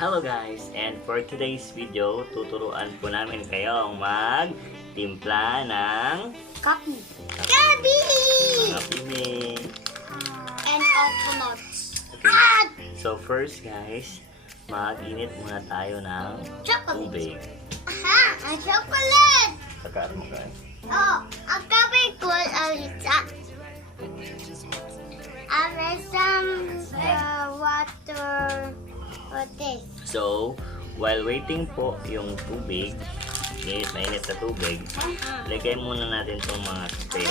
Hello guys, and for today's video, tuturuan po namin kayong mag-timpla ng Coffee. mga pibi. And coconuts. Okay. So first guys, mag-init muna tayo ng tubig. Aha! Ang chocolate! Saka mo guys. Oh, ang coffee ko ay isa. And some water. What this? So, while waiting po yung tubig, init na init na tubig, lagay muna natin itong mga kape.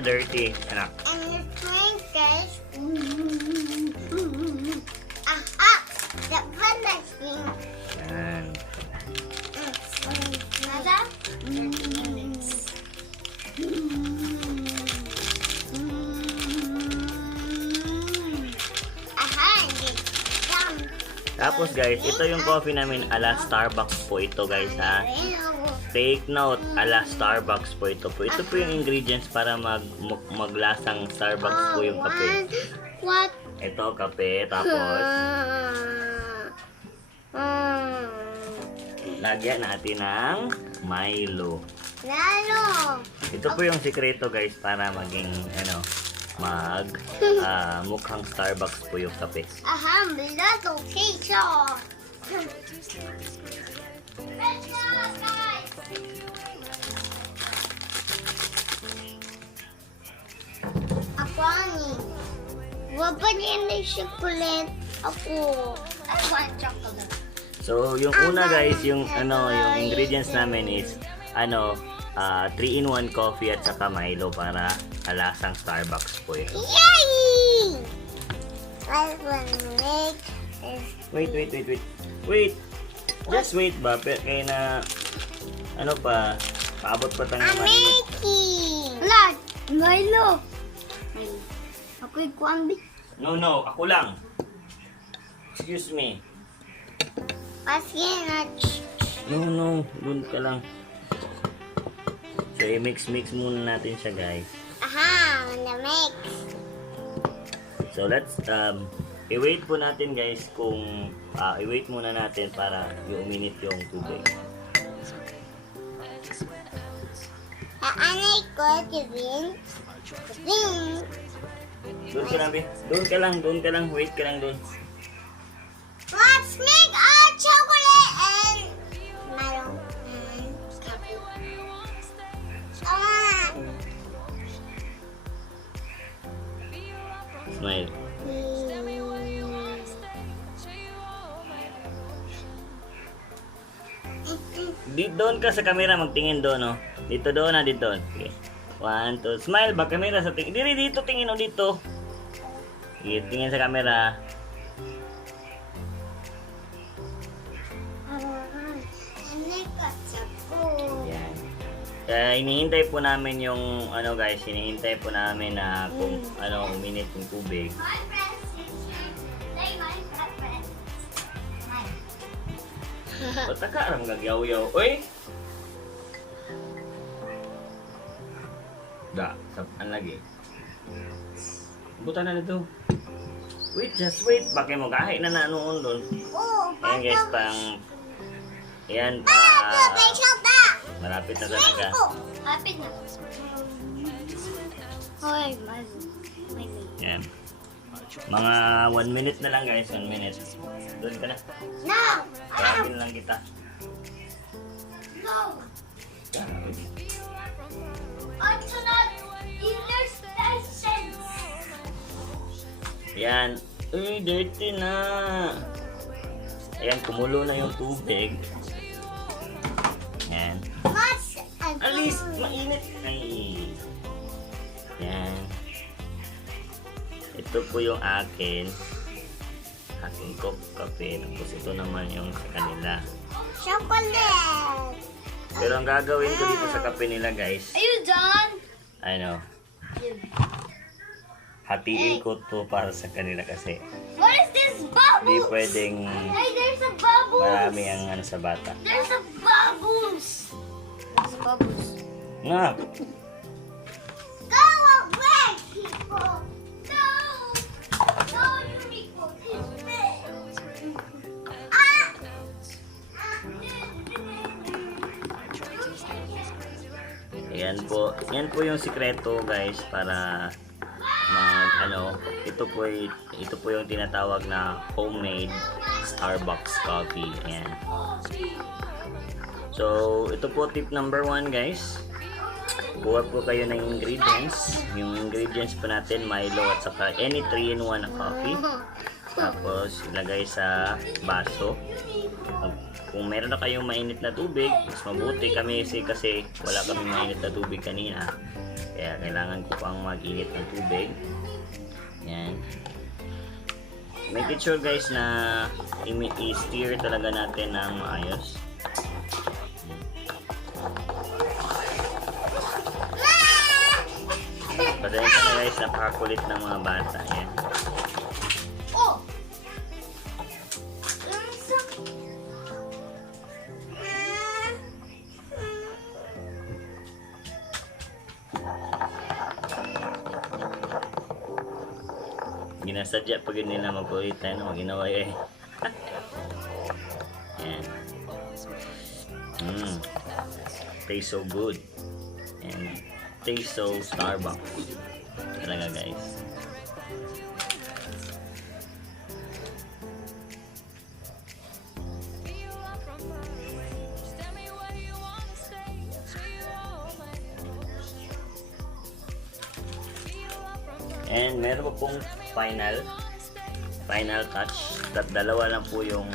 Dirty, anak. And the sprinkles. Aha! The bonus thing. Yan. Nada? 30 minutes. Aha! Tapos guys, ito yung coffee namin ala Starbucks po ito guys ha. Take note, ala Starbucks po ito po. Ito po yung ingredients para maglasang Starbucks po yung kape. What? Ito kape, tapos lagyan natin ng Milo. Lalo! Ito po yung sikreto guys para maging mukhang Starbucks po yung kape. Aha! Lalo! Queso! Let's go, guys! Ako ani. Wag pa niya na chocolate. Ako. I want chocolate. So, yung una guys, yung ingredients namin is 3-in-1 coffee at saka Milo para alasang Starbucks po yun. Yay! I want to make this. Wait. Just wait ba? Kaya na, paabot pa tayo I'm ng mainit. making. Lord, Milo. Ako'y kuambi. No, ako lang. Excuse me. Pasin na. No, dun ka lang. So, i-mix muna natin siya guys. Aha, na mix. So, let's, i-wait po natin guys kung, i-wait muna natin para uminit yung tubig. Aanay ko, Kevin. Doon ka lang, wait ka lang doon. Let's make a chocolate and melon and coffee. Smile. Doon ka sa camera, magtingin doon, no? Dito doon. Okay. 1, 2, smile ba? Camera sa tingin. Dito, tingin o dito. Sige, tingin sa camera. Yan. Hinihintay po namin yung, hinihintay po namin na kung, uminit yung tubig. Ba't nakaram gagyaw-yaw? Uy! Sapan lagi. Butan na nito. Just wait. Bakit mo kahit na nanoon doon? Ayan guys, malapit na talaga. Malapit na. Hoy, Yan. Mga 1 minute na lang guys, 1 minute. Doon ka na. No! Karapin lang kita. No! I cannot understand. Yan. Uy, dirty na. Ayan, kumulo na yung tubig. Yan. Alis, mainit. Ay. Yan. Ito po yung akin. Aking kape. Tapos ito naman yung sa kanila. Chocolate! Pero ang gagawin ko dito sa kape nila guys, Are you done? I know. Hatiin ko to para sa kanila kasi What is this hindi bubbles? pwedeng Hey, there's a bubbles. marami ang sa bata. There's a bubbles. There's bubbles. Nga. Go away, people. Go. No, you people. Yan po yung sikreto guys para ito po yung tinatawag na homemade Starbucks coffee. Ayan. So, ito po tip number 1 guys. Kuha po kayo ng ingredients. Yung ingredients po natin, Milo at saka any 3-in-1 na coffee. Tapos, ilagay sa baso. Kung meron na kayong mainit na tubig, mas mabuti kami kasi wala kami mainit na tubig kanina. Kaya kailangan ko pang mag-init ng tubig. Yan. Make it sure guys na i-stir talaga natin ng maayos. Pasensya na guys, napakakulit ng mga bata. Yan. Oh. Ginasadya pag hindi na magkulitan, mag-inaway eh. Yan. Tastes so good. And tastes so Starbucks. Talaga guys. And meron pa pong final touch. Dalawa lang po yung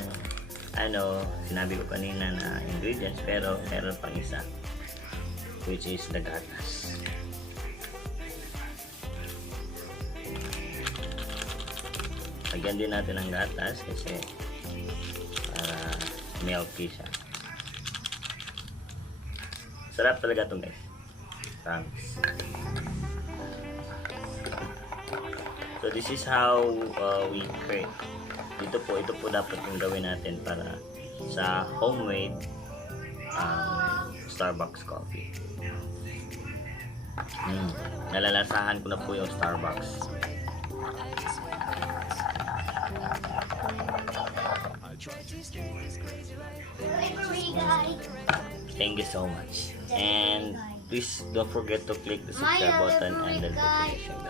sinabi ko kanina na ingredients, pero meron pang isa, which is the gatas. Lagyan din natin ng gatas kasi para milky siya. Sarap talaga ito guys. Promise. So this is how we create. Ito po dapat yung gawin natin para sa homemade Starbucks coffee. Nalalasahan ko na po yung Starbucks. Thank you so much. And please don't forget to click the subscribe button and the notification bell.